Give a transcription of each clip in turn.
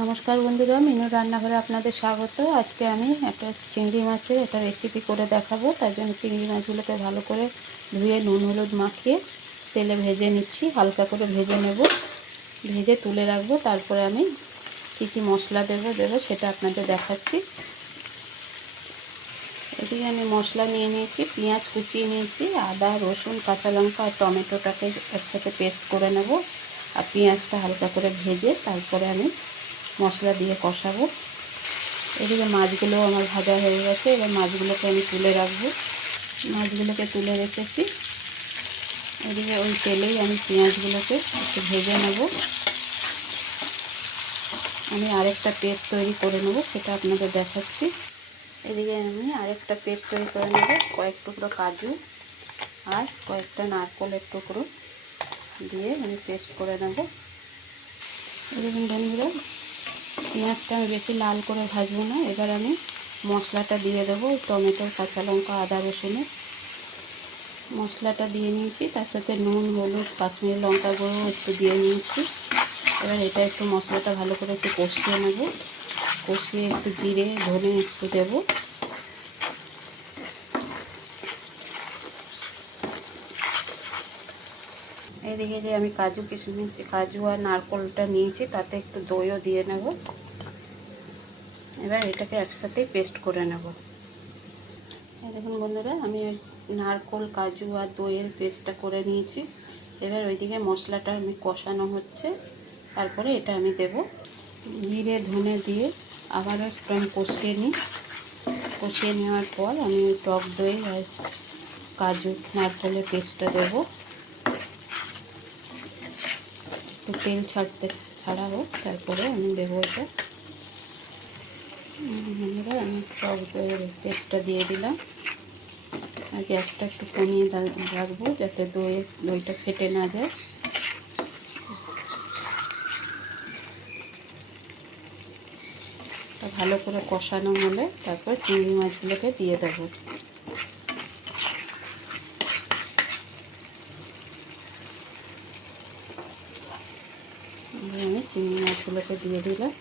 নমস্কার বন্ধুরা, মিনুর রান্নাঘরে আপনাদের স্বাগত। আজকে আমি একটা চিংড়ি মাছের একটা রেসিপি করে দেখাবো। তার জন্য চিংড়ি মাছগুলোকে ভালো করে ধুয়ে নুন হলুদ মাখিয়ে তেলে ভেজে নিচ্ছি। হালকা করে ভেজে নেব, ভেজে তুলে রাখবো। তারপরে আমি কী মশলা দেবো সেটা আপনাদের দেখাচ্ছি। এদিকে আমি মশলা নিয়ে নিয়েছি, পেঁয়াজ কুচিয়ে নিয়েছি, আদা রসুন কাঁচা লঙ্কা আর টমেটোটাকে একসাথে পেস্ট করে নেব। আর পেঁয়াজটা হালকা করে ভেজে তারপরে আমি মশলা দিয়ে কষাবো। এদিকে মাছগুলো আমার ভাজা হয়ে গেছে, এবার মাছগুলোকে আমি তুলে রাখবো। মাছগুলোকে তুলে রেখেছি। এদিকে ওই তেলেই আমি পেঁয়াজগুলোকে একটু ভেজে নেব। আমি আরেকটা পেস্ট তৈরি করে নেব, সেটা আপনাদের দেখাচ্ছি। এদিকে আমি আরেকটা পেস্ট তৈরি করে নেব। কয়েক টুকরো কাজু আর কয়েকটা নারকেলের টুকরো দিয়ে আমি পেস্ট করে নেব। এদিকে বন্ধুরা, পেঁয়াজটা আমি বেশি লাল করে ভাজবো না। এবার আমি মশলাটা দিয়ে দেবো। টমেটো কাঁচা লঙ্কা আদা রসুনের মশলাটা দিয়ে নিয়েছি, তার সাথে নুন হলুদ কাশ্মীরি লঙ্কা গুঁড়ো একটু দিয়ে নিয়েছি। এবার এটা একটু মশলাটা ভালো করে একটু কষিয়ে নেব। কষিয়ে একটু জিরে ধনে একটু দেবো। এদিকে যে আমি কাজু কিশমিশ কাজু আর নারকেলটা নিয়েছি, তাতে একটু দইও দিয়ে নেব। এবার এটাকে একসাথে পেস্ট করে নেব। দেখুন বন্ধুরা, আমি নারকেল কাজু আর দইয়ের পেস্টটা করে নিয়েছি। এবার ওইদিকে মশলাটা আমি কষানো হচ্ছে, তারপরে এটা আমি দেব। জিরে ধনে দিয়ে আবারও একটু আমি কষিয়ে নিই। কষিয়ে নেওয়ার পর আমি টক দই আর কাজু নারকেলের পেস্টটা দেবো। একটু তেল ছাড়াবো, তারপরে আমি দেবো এটা। আমি টক দইয়ের পেস্টটা দিয়ে দিলাম। আর গ্যাসটা একটু কমিয়ে রাখবো, যাতে দইটা ফেটে না যায়। ভালো করে কষানো হলে তারপর চিংড়ি মাছগুলোকে দিয়ে দেবো। আমি চিংড়ি মাছগুলোকে দিয়ে দিলাম।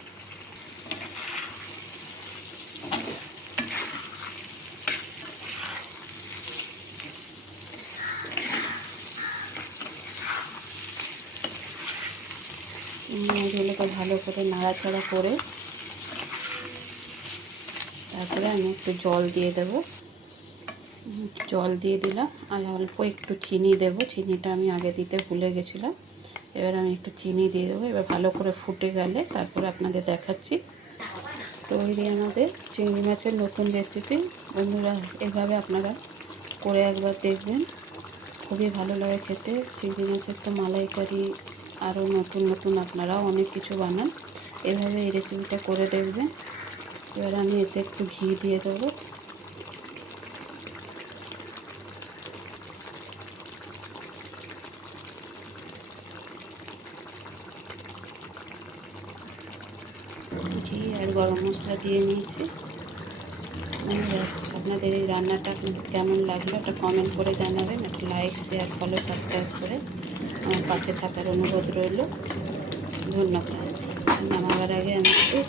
মাছগুলোকে ভালো করে নাড়াচাড়া করে তারপরে আমি একটু জল দিয়ে দেব। জল দিয়ে দিলাম আর অল্প একটু চিনি দেব। চিনিটা আমি আগে দিতে ভুলে গেছিলাম। এবার আমি একটু চিনি দিয়ে দেবো। এবার ভালো করে ফুটে গেলে তারপরে আপনাদের দেখাচ্ছি। তৈরি আমাদের চিংড়ি মাছের নতুন রেসিপি। বন্ধুরা, এভাবে আপনারা করে একবার দেখবেন, খুবই ভালো লাগে খেতে। চিংড়ি মাছের তো মালাইকারি, আরও নতুন নতুন আপনারাও অনেক কিছু বানান। এভাবে এই রেসিপিটা করে দেখবেন। এবার আমি এতে একটু ঘি দিয়ে দেবো। ঘি আর গরম মশলা দিয়ে নিয়েছি। আপনাদের এই রান্নাটা আপনাদের কেমন লাগলো একটা কমেন্ট করে জানাবেন। একটা লাইক শেয়ার ফলো সাবস্ক্রাইব করে আমার পাশে থাকার অনুরোধ রইল। ধন্যবাদ। নামাবার আগে আমি একটু